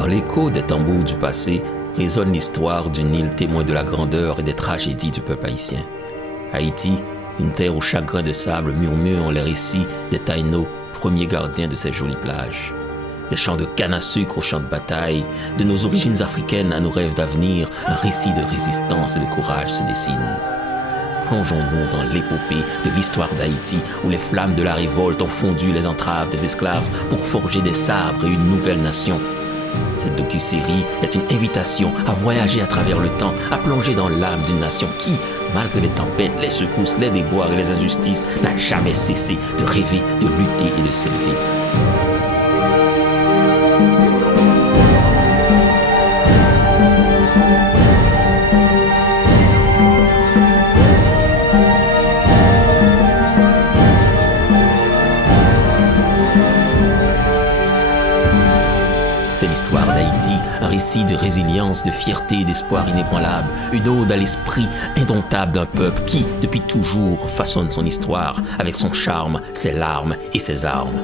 Dans l'écho des tambours du passé résonne l'histoire d'une île témoin de la grandeur et des tragédies du peuple haïtien. Haïti, une terre au chagrin de sable murmurent les récits des taïnos, premiers gardiens de ces jolies plages. Des champs de canne à sucre aux champs de bataille, de nos origines africaines à nos rêves d'avenir, un récit de résistance et de courage se dessine. Plongeons-nous dans l'épopée de l'histoire d'Haïti où les flammes de la révolte ont fondu les entraves des esclaves pour forger des sabres et une nouvelle nation. Cette docu-série est une invitation à voyager à travers le temps, à plonger dans l'âme d'une nation qui, malgré les tempêtes, les secousses, les déboires et les injustices, n'a jamais cessé de rêver, de lutter et de s'élever. C'est l'histoire d'Haïti, un récit de résilience, de fierté, d'espoir inébranlable, une ode à l'esprit indomptable d'un peuple qui, depuis toujours, façonne son histoire avec son charme, ses larmes et ses armes.